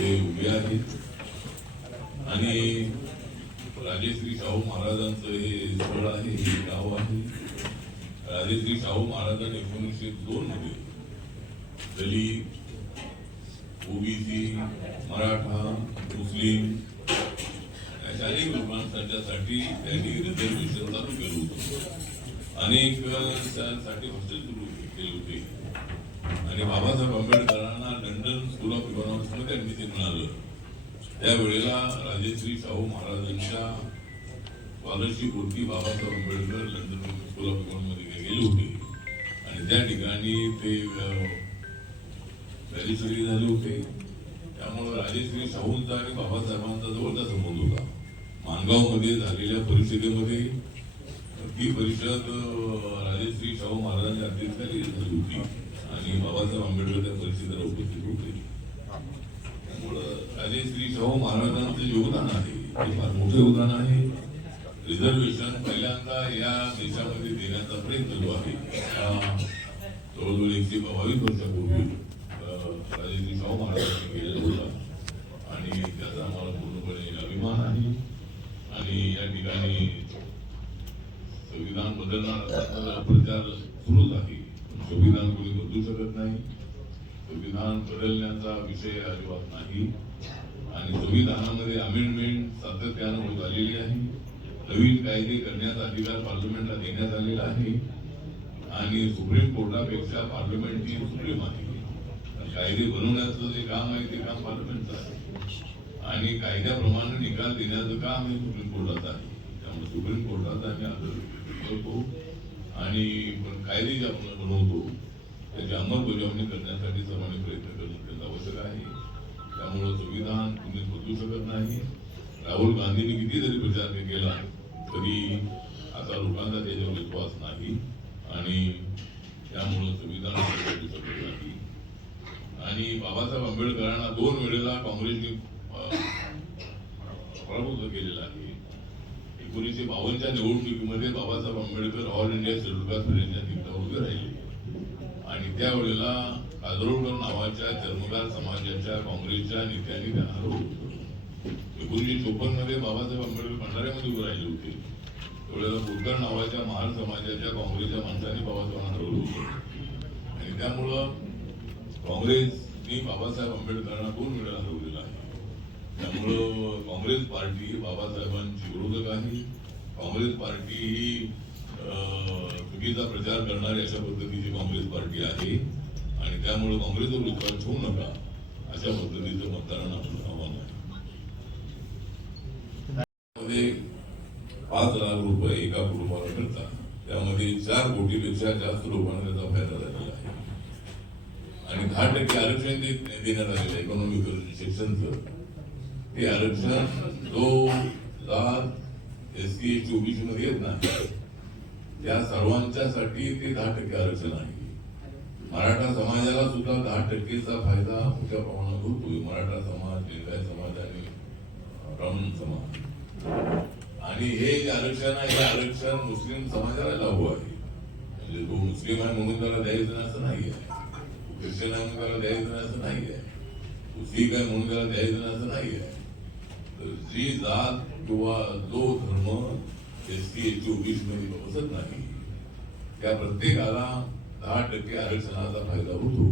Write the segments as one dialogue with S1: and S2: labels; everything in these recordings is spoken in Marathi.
S1: ते उभे आहेत. आणि राजेश्री शाहू महाराजांचं हे स्थळ आहे हे गाव आहे. राजेश्री शाहू महाराजांनी एकोणीसशे दोन मध्ये दलित ओबीसी मराठा मुस्लिम अशा अनेक लोकांसाठी त्यांनी रिझर्वेशन चालू केलं होतं. अनेकसाठी हॉस्टेल सुरू केले होते. आणि बाबासाहेब आंबेडकरांना लंडन स्कूल ऑफ इकॉनॉमिक्समध्ये त्यांनी ऍडमिशन मिळालं त्यावेळेला राजेश्री शाहू महाराजांच्या स्कॉलरशिप होती Babasaheb Ambedkar London school of economics गेले होते. आणि त्या ठिकाणी ते बॅरिस्टरी झाले होते. त्यामुळे राजेश्री शाहूंचा आणि बाबासाहेबांचा जवळचा संबंध होता. माणगावमध्ये झालेल्या परिषदेमध्ये ती परिषद राजेश्री शाहू महाराजांच्या अध्यक्षाखाली झाली होती. आणि बाबासाहेब आंबेडकर त्या परिषदेला उपस्थित होते. त्यामुळं राजेश्री शाहू महाराजांचं योगदान आहे ते फार मोठं योगदान आहे. रिझर्वेशन पहिल्यांदा या देशामध्ये देण्याचा प्रयत्न जो आहे जवळजवळ एकशे बावीस वर्षापूर्वी अं, राजेश्री शाहू महाराजांनी केलेला होता. आणि त्याचा आम्हाला पूर्णपणे अभिमान आहे. आणि या ठिकाणी संविधान बदलणार प्रचार सुरूच आहे. संविधान कोणी बदलू शकत नाही. संविधान बदलण्याचा विषय अजिबात नाही. आणि संविधानामध्ये अमेंडमेंट सातत्यानं होत आलेली आहे. नवीन कायदे करण्याचा अधिकार पार्लमेंटला देण्यात आलेला आहे. आणि सुप्रीम कोर्टापेक्षा पार्लमेंट ही सुप्रीम आहे. कायदे बनवण्याचं जे काम आहे ते काम पार्लमेंटचं आहे. आणि कायद्याप्रमाणे निकाल देण्याचं काम हे सुप्रीम कोर्टाचं आहे. त्यामुळे सुप्रीम कोर्टाचा आम्ही आदर करतो. आणि पण कायदे जे आपण बनवतो त्याची अंमलबजावणी करण्यासाठी सर्वांनी प्रयत्न करणं अत्यंत आवश्यक आहे. त्यामुळं संविधान तुम्ही बदलू शकत नाही. राहुल गांधींनी किती जरी प्रचार केला तरी आता लोकांचा त्याच्यावर विश्वास नाही. आणि त्यामुळं संविधान बदलू शकत नाही. आणि बाबासाहेब आंबेडकरांना दोन वेळेला काँग्रेसने पराभूत केलेला आहे. एकोणीसशे बावन्नच्या निवडणुकीमध्ये Babasaheb Ambedkar all India schedule caste यांच्या तिकिटावर उभे राहिले. आणि त्यावेळेला काजरोडकर नावाच्या चर्मकार समाजाच्या काँग्रेसच्या नेत्यांनी त्यांना हरवलं एकोणीसशे चोपन्नमध्ये बाबासाहेब आंबेडकर भंडाऱ्यामध्ये उभे राहिले होते. त्यावेळेला बोरकर नावाच्या महान समाजाच्या काँग्रेसच्या माणसाने बाबासाहेबांना हरवलं होतं. आणि त्यामुळं काँग्रेसनी बाबासाहेब आंबेडकरांना दोन वेळा हरवले. त्यामुळं काँग्रेस पार्टी ही बाबासाहेबांची विरोधक आहे. काँग्रेस पार्टी ही चुकीचा प्रचार करणारी अशा पद्धतीची काँग्रेस पार्टी आहे. आणि त्यामुळे काँग्रेसवर विश्वास ठेवू नका अशा पद्धतीचं मतदारांना आपलं आव्हान आहे. पाच लाख रुपये एका कुटुंबाला मिळतात. त्यामध्ये चार कोटीपेक्षा जास्त लोकांना त्याचा फायदा झालेला आहे. आणि दहा टक्के आरक्षण देण्यात आलेलं आहे. इकॉनॉमिकल सेक्शनचं ते आरक्षण दोन जात एस सी एस ओबीसी मध्ये येत नाही त्या सर्वांच्यासाठी ते दहा टक्के आरक्षण आहे. मराठा समाजाला सुद्धा दहा टक्केचा फायदा मोठ्या प्रमाणात होतोय. मराठा समाज लिंगायत समाज आणि ब्राह्मण समाज. आणि हे जे आरक्षण आहे हे आरक्षण मुस्लिम समाजाला लागू आहे. म्हणजे तो मुस्लिम आहे म्हणून त्याला द्यायचं असं नाही आहे. ख्रिश्चन आहे म्हणून त्याला द्यायचं नाही असं नाही आहे. शीख आहे म्हणून त्याला द्यायचं असं नाही आहे. जी जात किंवा जो धर्म एस टी एच ओबीसी मध्ये बसत नाही त्या प्रत्येकाला दहा टक्के आरक्षणाचा फ़ायदा होतो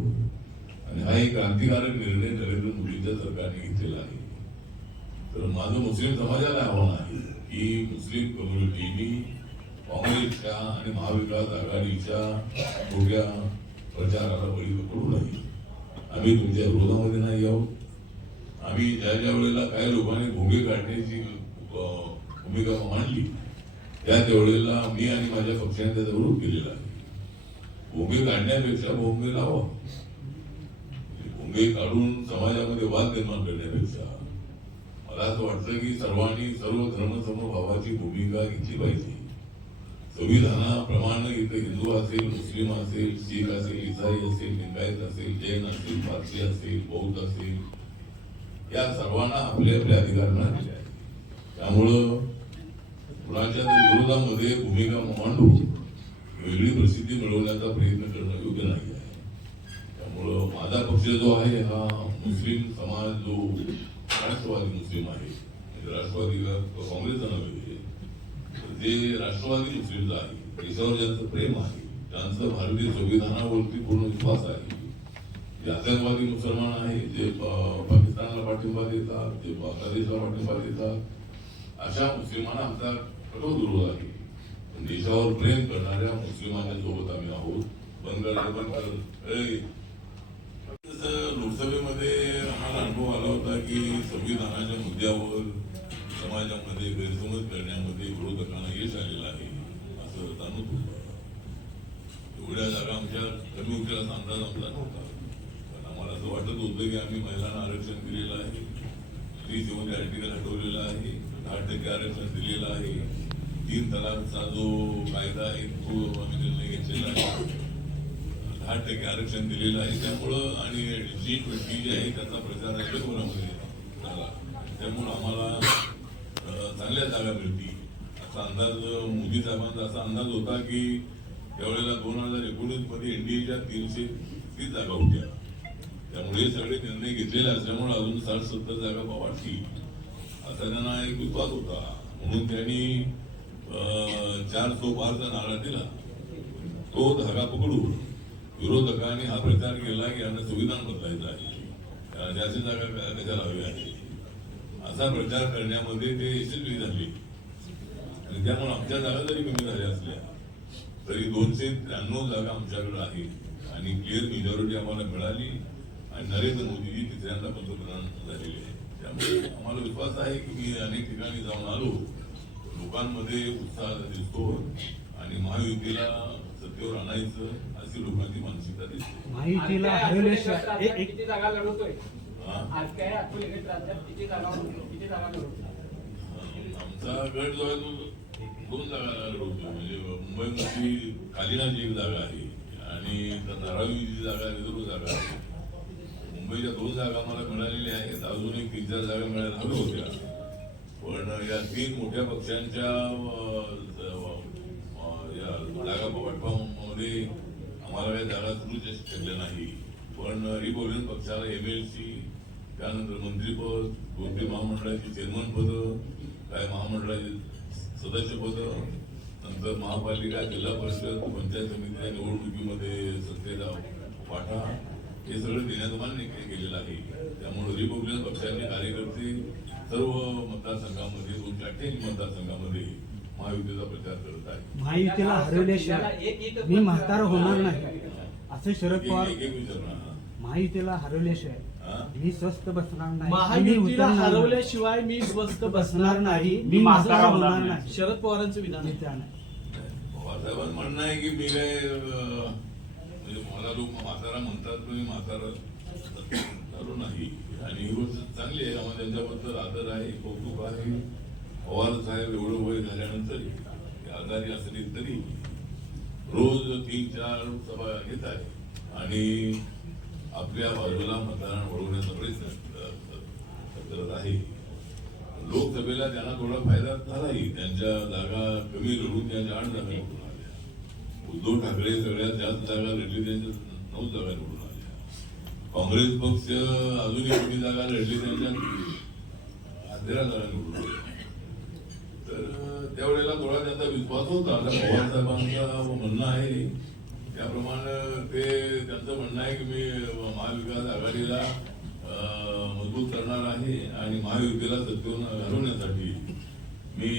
S1: आणि हा एक क्रांतिकारक निर्णय नरेंद्र मोदींच्या सरकारने घेतलेला आहे तर माझं मुस्लिम समाजाला आव्हान आहे की मुस्लिम कम्युनिटीनी काँग्रेसच्या आणि महाविकास आघाडीच्या मोठ्या प्रचाराला बळी पडू नये. आम्ही तुमच्या विरोधामध्ये नाही आहोत. आम्ही ज्या ज्या वेळेला काही लोकांनी भोंगे काढण्याची भूमिका मांडली. त्या त्यावेळेला मी आणि माझ्या पक्षाने त्याचा विरोध केलेला आहे. भोंगे काढण्यापेक्षा भोंगे लावा. भोंगे काढून समाजामध्ये वाद निर्माण करण्यापेक्षा मला असं वाटतं की सर्वांनी सर्व धर्मसमभावाची भूमिका घेतली पाहिजे. संविधानाप्रमाणे इथे हिंदू असेल मुस्लिम असेल शीख असेल इसाई असेल लिंगायत असेल जैन असेल पारसी असेल बौद्ध असेल या सर्वांना आपले आपले अधिकार मिळाले आहेत. त्यामुळं कुणाच्या विरोधामध्ये भूमिका मांडून वेगळी प्रसिद्धी मिळवण्याचा प्रयत्न करणं योग्य नाही आहे. त्यामुळं माझा पक्ष जो आहे हा मुस्लिम समाज जो राष्ट्रवादी मुस्लिम आहे राष्ट्रवादी काँग्रेसचा नव्हे जे राष्ट्रवादी मुस्लिम आहे देशावर ज्यांचं प्रेम आहे त्यांचं भारतीय संविधानावरती पूर्ण विश्वास आहे जे आतंकवादी मुसलमान आहे जे पाकिस्तानला पाठिंबा देतात जे बांगलादेशला पाठिंबा देतात अशा मुस्लिमांना आमचा कठोर विरोध आहे. पण देशावर प्रेम करणाऱ्या मुस्लिमांच्या सोबत आम्ही आहोत. लोकसभेमध्ये आम्हाला अनुभव आला होता की संविधानाच्या मुद्द्यावर समाजामध्ये गैरसमज करण्यामध्ये विरोधकांना यश आलेलं आहे असं जाणवत होतं. एवढ्या जागा आमच्या कमी उठल्याचा अंदाज आमचा नव्हता आम्हाला असं वाटत होतं की आम्ही महिलांना आरक्षण दिलेलं आहे. तीस सेवन आर्टिकल हटवलेला आहे. दहा टक्के आरक्षण दिलेलं आहे. तीन तलाकचा जो कायदा आहे तो आम्ही निर्णय घेतलेला आहे. दहा टक्के आरक्षण दिलेलं आहे. त्यामुळं आणि जी ट्वेंटी जी आहे त्याचा प्रचार जगभरामध्ये झाला? त्यामुळं आम्हाला चांगल्या जागा मिळतील. असा अंदाज मोदी साहेबांचा असा अंदाज होता की त्यावेळेला दोन हजार एकोणीसमध्ये एन डी एनडीएच्या तीनशे तीस जागा होत्या. त्यामुळे हे सगळे निर्णय घेतलेले असल्यामुळे अजून साठ सत्तर जागा वाटली असा त्यांना एक विश्वास होता. म्हणून त्यांनी चार सो बारचा नारा दिला. तो धागा पकडून विरोधकांनी हा प्रचार केला की यांना संविधान बदलायचं आहे. जास्तीत जागा क- कशाला हवी आहे? असा प्रचार करण्यामध्ये ते यशस्वी झाले. आणि त्यामुळे आमच्या जागा जरी कमी झाल्या असल्या तरी दोनशे त्र्याण्णव जागा आमच्याकडे आहे आणि क्लिअर मेजॉरिटी आम्हाला मिळाली. आणि नरेंद्र मोदीजी तिसऱ्यांदा पंतप्रधान झालेले आहे त्यामुळे आम्हाला विश्वास आहे की मी अनेक ठिकाणी जाऊन आलो लोकांमध्ये उत्साह दिसतो आणि महायुतीला सत्तेवर आणायचं अशी लोकांची मानसिकता दिसते. आमचा गट जो आहे तो दोन जागा लढवतो म्हणजे मुंबईमध्ये कालिनाची एक जागा आहे आणि धारावी जी जागा आहे रिझर्व जागा आहे. मुंबईच्या दोन जागा मला मिळालेल्या आहेत. अजून एक तीन चार जागा मिळायला हव्या होत्या. पण या तीन मोठ्या पक्षांच्या या जागा वाटपामध्ये आम्हाला काही जागा सुरू शकल्या नाही. पण रिपब्लिकन पक्षाला एम एल सी त्यानंतर मंत्रीपद दोन महामंडळाची चेअरमन पद काय महामंडळाची सदस्य पद नंतर महापालिका जिल्हा परिषद पंचायत समितीच्या निवडणुकीमध्ये सत्तेचा वाटा हे सगळं मान्य के- केलेलं आहे. त्यामुळे रिपब्लिकन पक्षाचे कार्यकर्ते सर्व मतदारसंघामध्ये दोनशे अठ्ठ्याऐंशी मतदारसंघामध्ये महायुतीचा प्रचार करत आहे
S2: माहितीला हरवल्याशिवाय मी म्हातारा होणार नाही. असं शरद पवार माहितीला हरवल्याशिवाय
S1: हा?
S2: मी स्वस्त बसणार नाही. मी
S3: महायुतीला. हरवल्याशिवाय मी स्वस्त
S2: बसणार नाही. मी म्हातारा होणार नाही.
S3: शरद पवारांचं विधान आहे.
S2: नाही.
S1: पवारसाहेबांचं म्हणणं आहे की मी काय म्हणजे मला लोक म्हातारा म्हणतात पण म्हातारा. चालू नाही. आणि ही गोष्ट चांगली आहे. आम्हाला त्यांच्याबद्दल आदर आहे कौतुक आहे. पवार साहेब एवढं वय झाल्यानंतर आजारी असली तरी रोज तीन चार सभा घेत आहे. आणि आपल्या बाजूला मतदान वळवण्याचा प्रयत्न करत आहे. लोकसभेला त्यांना थोडा फायदा झालाही त्यांच्या जागा कमी लढून त्यांच्या आठ जागा उद्धव ठाकरे सगळ्यात जास्त जागा लढली त्यांच्या नऊ जागा निवडून आल्या काँग्रेस पक्ष अजूनही मोठी जागा लढली त्यांच्या अंधेरा जागा निवडून आल्या तर त्यावेळेला थोडा त्यांचा विश्वास होता आता पवार साहेबांचं म्हणणं आहे त्याप्रमाणे ते त्यांचं म्हणणं आहे की मी महाविकास आघाडीला मजबूत करणार आहे आणि महायुतीला सत्तेवर घालवण्यासाठी मी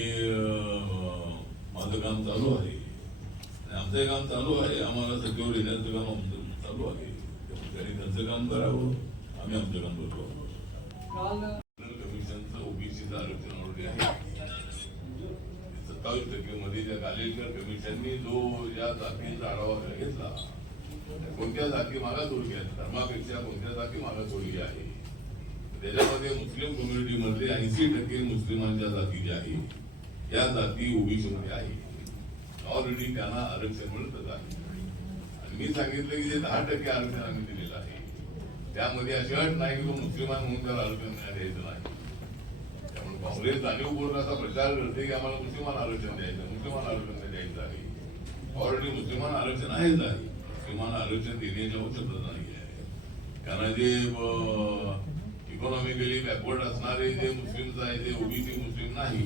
S1: माझं काम चालू आहे आमचं काम चालू आहे. आम्हाला सत्तेवर येण्याचं काम आमचं चालू आहे. त्यांनी त्यांचं काम करावं. आम्ही आमचं काम करतो. कमिशनचं ओबीसीचं आरक्षण ऑलरेडी आहे. सत्तावीस टक्के मध्ये ज्या कालेकर कमिशननी जो या जातींचा आढावा घेतला कोणत्या जाती मागासवर्गीय आहेत? धर्मापेक्षा कोणत्या जाती मागासवर्गीय आहे? त्याच्यामध्ये मुस्लिम कम्युनिटी मध्ये ऐंशी टक्के मुस्लिमांच्या जाती ज्या आहे या जाती ओबीसी मध्ये आहे ऑलरेडी त्यांना आरक्षण मिळतच आहे. आणि मी सांगितलं की जे दहा टक्के आरक्षण आम्ही दिलेलं आहे त्यामध्ये अशी अट नाही की तो मुस्लिमान म्हणून त्याला आरक्षण नाही द्यायचं नाही. त्यामुळे काँग्रेस जाणीवपूर्वक असा प्रचार करते की आम्हाला मुस्लिमान आरक्षण द्यायचं मुस्लिमान आरक्षण द्यायचं आहे. ऑलरेडी मुस्लिमान आरक्षण आहेच आहे. मुस्लिमान आरक्षण देण्याची आवश्यकता नाही आहे. त्यांना जे इकॉनॉमिकली बॅकवर्ड असणारे जे मुस्लिम्स आहे ते ओबीसी मुस्लिम नाही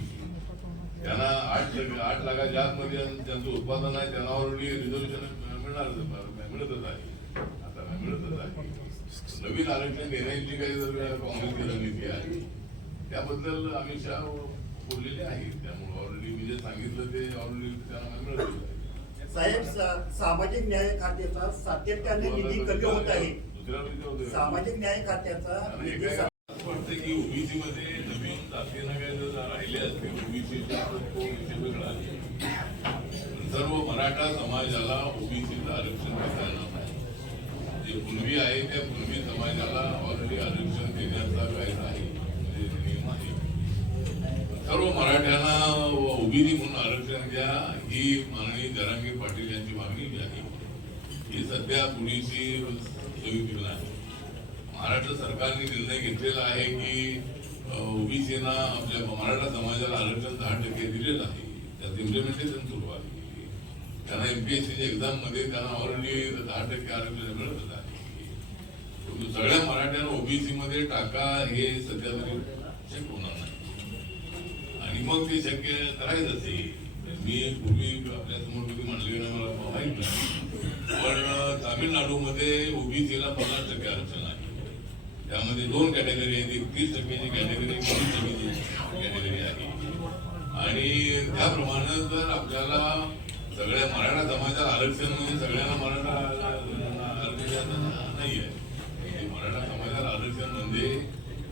S1: त्यांना आठ लाख- आठ लाखाच्या आतमध्ये ज्यांचं उत्पादन आहे त्यांना ऑलरेडी रिझर्वेशन मिळणार मिळतच आहे. आता मिळतच आहे. नवीन आरक्षण देण्याची काही जर काँग्रेसची रणनीती आहे त्याबद्दल अमित शहा बोललेले आहेत. त्यामुळे ऑलरेडी मी जे सांगितलं ते ऑलरेडी त्यांना मिळतच आहे
S4: साहेब सामाजिक न्याय खात्याचा सातत्याने निधी कमी होत आहे. सामाजिक न्याय खात्याचा
S1: असं वाटतं की ओबीसी मध्ये नवीन जातीनं काय जर राहिले असतील ओबीसीचा तो विषय वेगळा सर्व मराठा समाजाला ओबीसीचं आरक्षण देता येणार नाही. जे पूर्वी आहे त्या पूर्वी समाजाला ऑलरेडी आरक्षण देण्याचा कायदा आहे म्हणजे नियम आहे. सर्व मराठ्यांना ओबीसी म्हणून आरक्षण द्या ही माननीय जरांगे पाटील यांची मागणी झाली ही सध्या थोडीशी नाही. आहे महाराष्ट्र सरकारने निर्णय घेतलेला आहे की ओबीसीना आपल्या मराठा समाजाला आरक्षण दहा टक्के दिलेलं आहे. त्याचं इम्प्लिमेंटेशन सुरू आहे. त्यांना एमपीएससीच्या एक्झाममध्ये त्यांना ऑलरेडी दहा टक्के आरक्षण मिळतच आहे. परंतु सगळ्या मराठ्यांना ओबीसी मध्ये टाका हे सध्या तरी शक्य होणार नाही. आणि मग ते शक्य करायचं असेल मी पूर्वी आपल्यासमोर कधी म्हणले मला माहीत नाही. पण तामिळनाडूमध्ये ओबीसीला पन्नास टक्के आरक्षण आहे. त्यामध्ये दोन कॅटेगरी आहेत. एक तीस टक्क्याची कॅटेगरी एक टक्क्याची कॅटेगरी आहे. आणि त्याप्रमाणे जर आपल्याला सगळ्या मराठा समाजाला आरक्षण म्हणजे सगळ्यांना मराठा आरक्षण नाही आहे म्हणजे मराठा समाजाला आरक्षण म्हणजे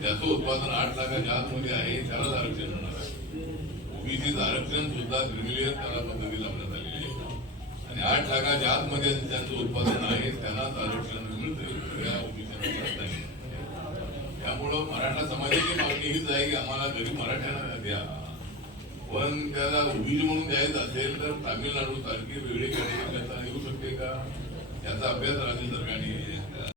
S1: त्याचं उत्पादन आठ लाखाच्या आतमध्ये आहे त्यालाच आरक्षण होणार आहे. ओबीसीचं आरक्षण सुद्धा क्रिमिलियर त्याला पद्धती लावण्यात आलेली आहे. आणि आठ लाखाच्या आतमध्ये त्यांचं उत्पादन आहे त्यांनाच आरक्षण मिळते सगळ्या ओबीसी मराठा समाजाची मागणी हीच आहे की आम्हाला घरी मराठ्यांना द्या. पण त्याला ओबीसी म्हणून द्यायचं असेल तर तामिळनाडू सारखी वेगळी कॅटेगरी येऊ शकते का? याचा अभ्यास राज्य सरकारने